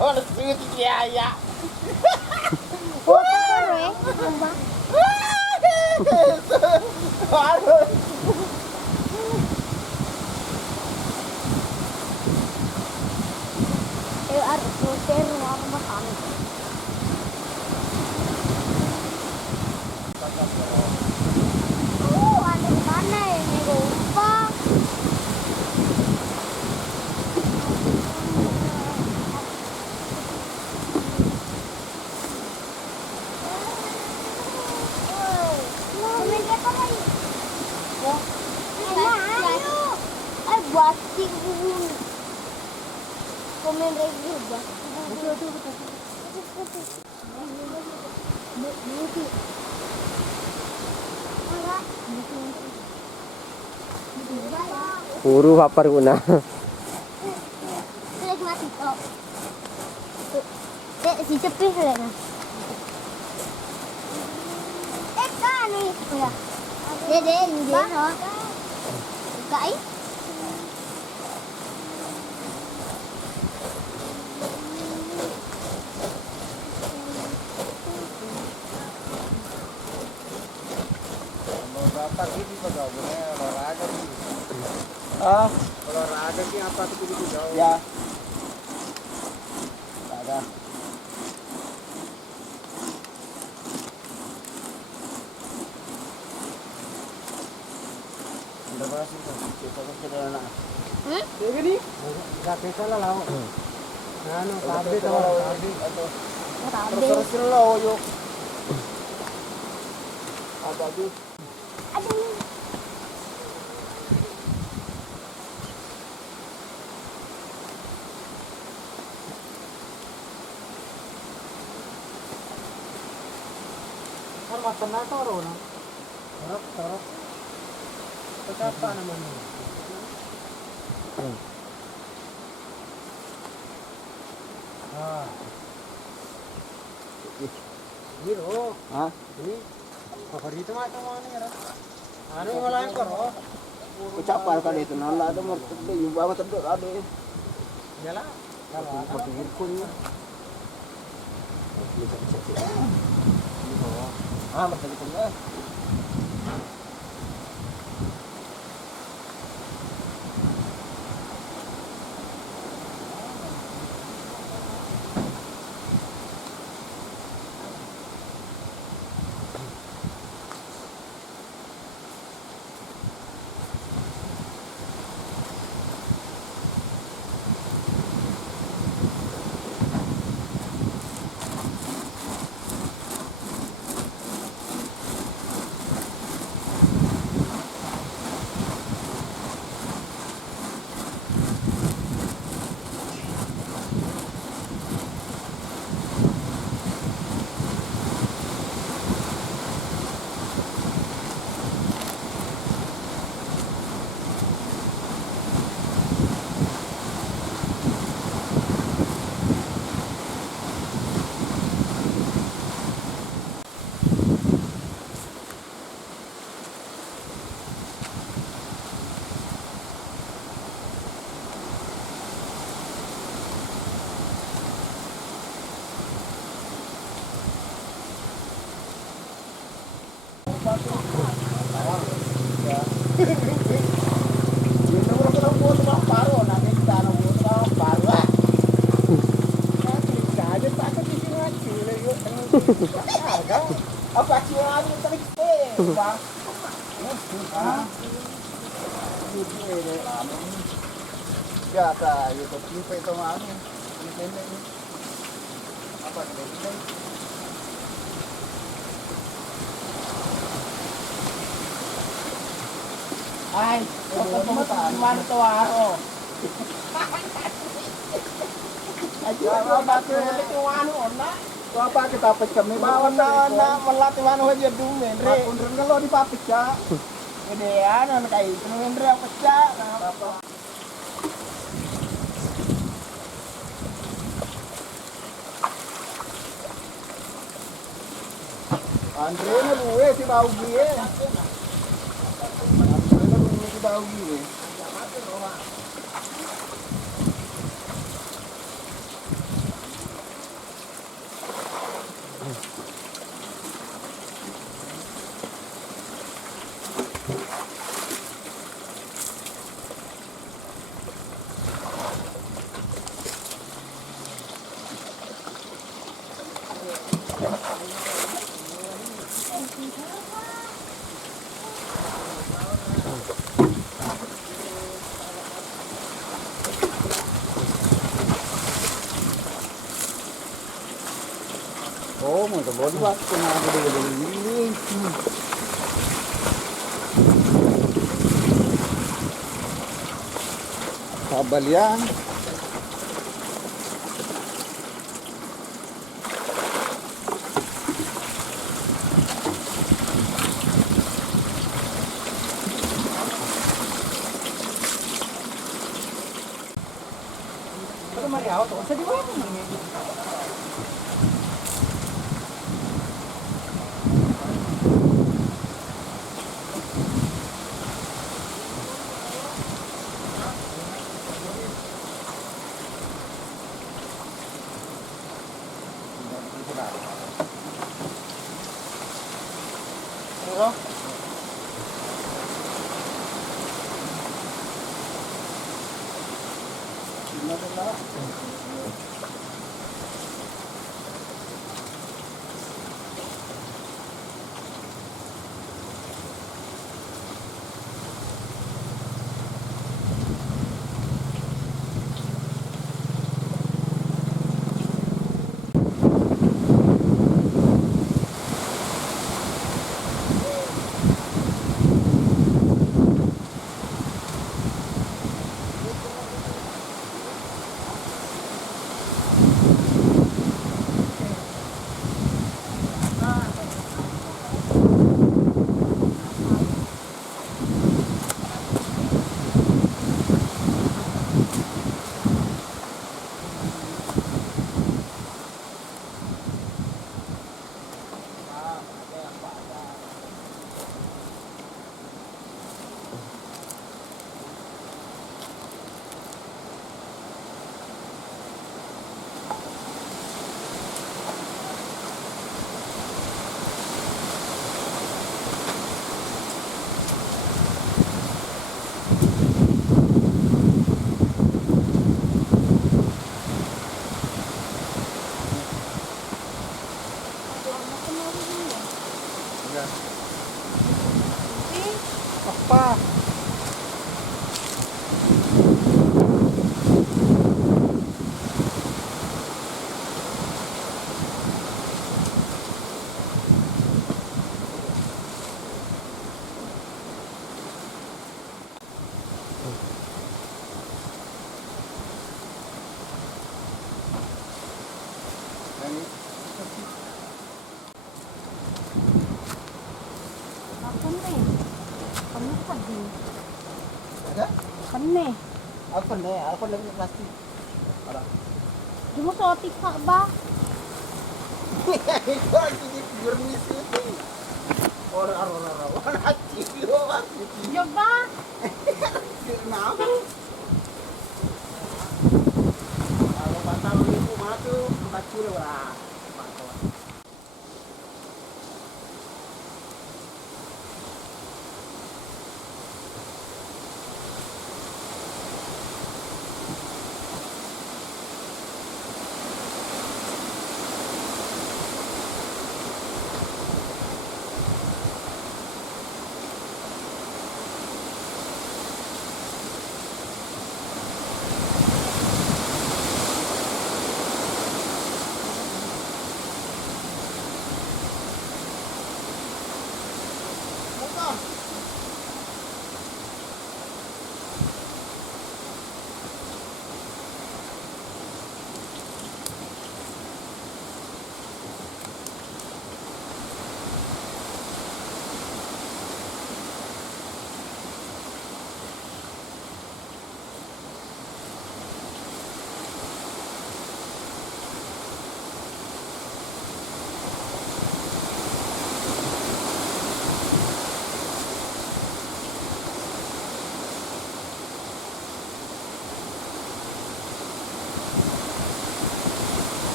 Orang sweet ya. Oh, karo eh. Aduh. Harus muter rumah makan. Ada di mana ini lupa. Batik komen lagi Puro papar guna. Si cepih lena. Kan ni. Ya. Dede ni dia. Kai. Pagi di pegawainya olahraga sih. Olahraga sih apa tuh gitu jauh. Ya. Ada. Udah pasti tuh. Kita sudah anak. Ya gini. Enggak bisa lah lawan. Anu, tabe atau terus lo yuk. Apa tuh? Aduh. Kan makan nasi orang. Taruh. Apa namanya? Hero. Hah? Ini paborito mah itu mana ya? Anu yang lain kok. Ucapar kali itu nala ada mertu di bawah terduk ada. Yalah. Kalau pakai hirkun. Masih gitu lah. Apa sih lagi tadi? Bang. Ya, tak, itu tipe itu mana? Ini apa ini? Ay, mana tuh aro? Ayo, batu itu anu ona. Kau apa kita pecah nih? Bawa na melatih anu aja dulu, Mendri. Undur kalau dipapis ya. Gedean anu kayak itu Mendri pecah. Apa? Andre na buwe si Baugi eh. Andre na buwe si Baugi eh. Oh, mau ke bodi waktu na gede-gede ini. Kabalian. Pero mariaw to, sa diwa mo. Ano? Apa? Apa nih? Kamu sedih. Ada? Apa nih? Apa nih? Apa lagi plastik? Ada. Di mo sa tikha ba? Ito ang sinipurnis ito. Or wala chilo. Yo ba? Kenapa? Kalau patah itu masuk, kecil lah.